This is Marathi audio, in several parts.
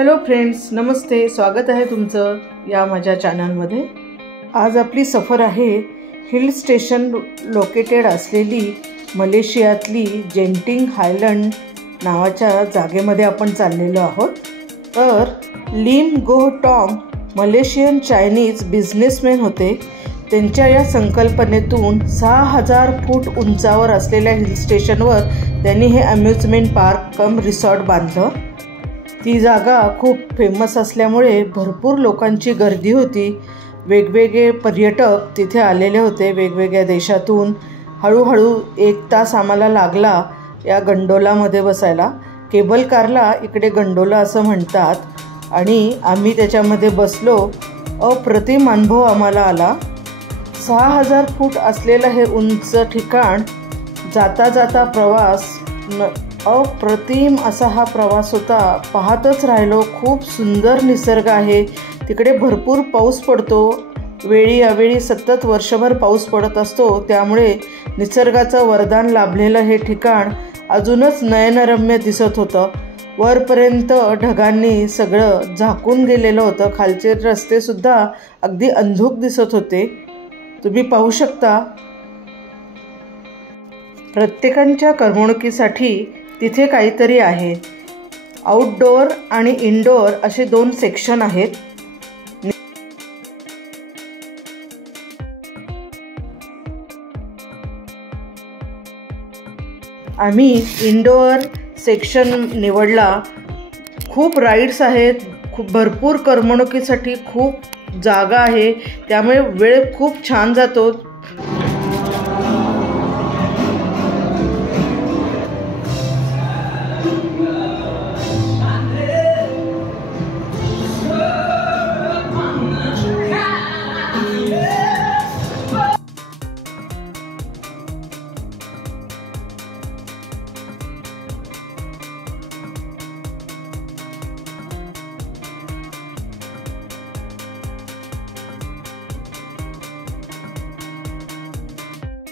हॅलो फ्रेंड्स, नमस्ते. स्वागत आहे तुमचं या माझ्या चॅनलमध्ये. आज आपली सफर आहे हिल स्टेशन लोकेटेड असलेली मलेशियातली जेंटिंग हायलंड नावाच्या जागेमध्ये आपण चाललेलो आहोत. तर लिम गो टॉंग मलेशियन चायनीज बिझनेसमॅन होते. त्यांच्या या संकल्पनेतून 6000 फूट उंचावर असलेल्या हिल स्टेशनवर त्यांनी हे अम्युजमेंट पार्क कम रिसॉर्ट बांधलं. ती जागा खूप फेमस असल्यामुळे भरपूर लोकांची गर्दी होती. वेगवेगळे पर्यटक तिथे आलेले होते वेगवेगळ्या देशातून. हळूहळू 1 तास आम्हाला लागला या गंडोलामध्ये बसायला. केबल कारला इकडे गंडोला असं म्हणतात. आणि आम्ही त्याच्यामध्ये बसलो. अप्रतिम अनुभव आम्हाला आला. 6000 फूट असलेलं हे उंच ठिकाण, जाता जाता प्रवास अप्रतिम असा हा प्रवास होता. पाहतच राहिलो. खूप सुंदर निसर्ग आहे तिकडे. भरपूर पाऊस पडतो. वेळी अवेळी सतत वर्षभर पाऊस पडत असतो. त्यामुळे निसर्गाचं वरदान लाभलेलं हे ठिकाण अजूनच नयनरम्य दिसत होतं. वरपर्यंत ढगांनी सगळं झाकून गेलेलं होतं. खालचे रस्तेसुद्धा अगदी अंधुक दिसत होते. तुम्ही पाहू शकता. प्रत्येकाच्या करमणुकीसाठी तिथे काहीतरी आहे. आउटडोअर आणि इनडोअर असे 2 सेक्शन आहेत. आम्ही इनडोअर सेक्शन निवडला. खूप राईड्स आहेत. खूप भरपूर करमणुकीसाठी खूप जागा आहे. त्यामुळे वेळ खूप छान जातो.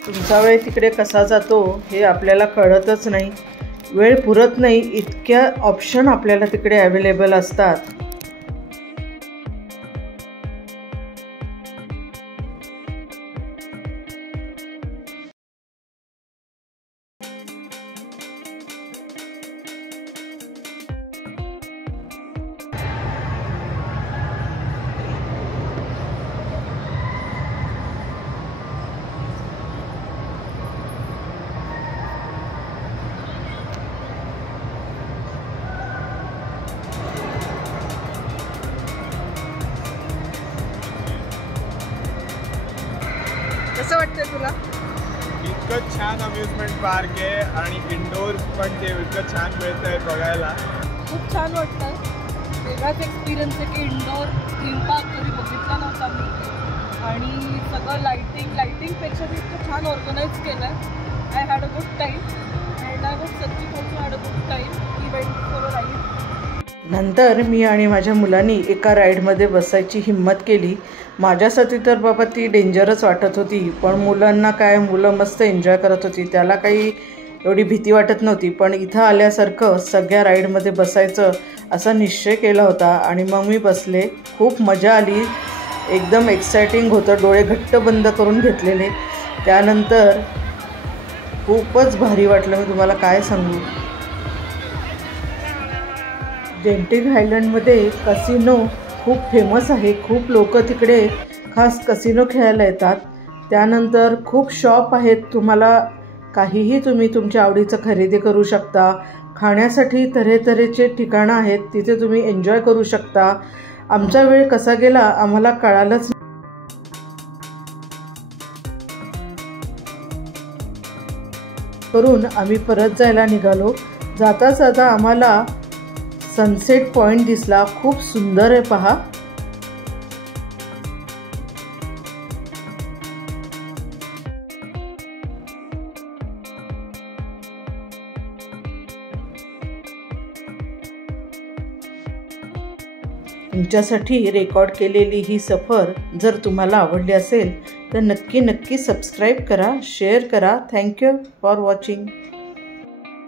तुमचा वेळ तिकडे कसा जातो हे आपल्याला कळतच नाही. वेळ पुरत नाही. इतक्या ऑप्शन आपल्याला तिकडे अवेलेबल असतात. कसं वाटतंय तुला? इतकं छान अम्युजमेंट पार्क आहे आणि इंडोर पण ते इतकं छान मिळतंय बघायला. खूप छान वाटतं. वेगळाच एक्सपिरियन्स आहे की इंडोर थीम पार्क कधी बघितला नव्हता मी. आणि सगळं लाईटिंगपेक्षा मी इतकं छान ऑर्गनाईज केलं आहे. I had a good time and I was such also had a good time. We went for a ride. नंतर मी आणि माझ्या मुलांनी एका राईडमध्ये बसायची हिंमत केली. माझ्यासाठी तर बाबा ती डेंजरच वाटत होती. पण मुलांना काय, मुलं मस्त एन्जॉय करत होती. त्याला काही एवढी भीती वाटत नव्हती. पण इथं आल्यासारखं सगळ्या राईडमध्ये बसायचं असा निश्चय केला होता. आणि मग मी बसले. खूप मजा आली. एकदम एक्सायटिंग होतं. डोळे घट्ट बंद करून घेतलेले. त्यानंतर खूपच भारी वाटलं. मी तुम्हाला काय सांगू. जेंटिंग हायलंडमध्ये कसिनो खूप फेमस आहे. खूप लोक तिकडे खास कसिनो खेळायला येतात. त्यानंतर खूप शॉप आहेत. तुम्हाला काहीही तुम्ही तुमच्या आवडीचं खरेदी करू शकता. खाण्यासाठी तऱ्हेतऱ्हेचे ठिकाणं आहेत. तिथे तुम्ही एन्जॉय करू शकता. आमचा वेळ कसा गेला आम्हाला कळालंच. करून आम्ही परत जायला निघालो. जाता जाता आम्हाला सनसेट पॉइंट दिसला. खूप सुंदर आहे पहा. तुमच्यासाठी रेकॉर्ड केलेली ही सफर जर तुम्हाला आवडली असेल तर नक्की सबस्क्राईब करा, शेअर करा. Thank you for watching.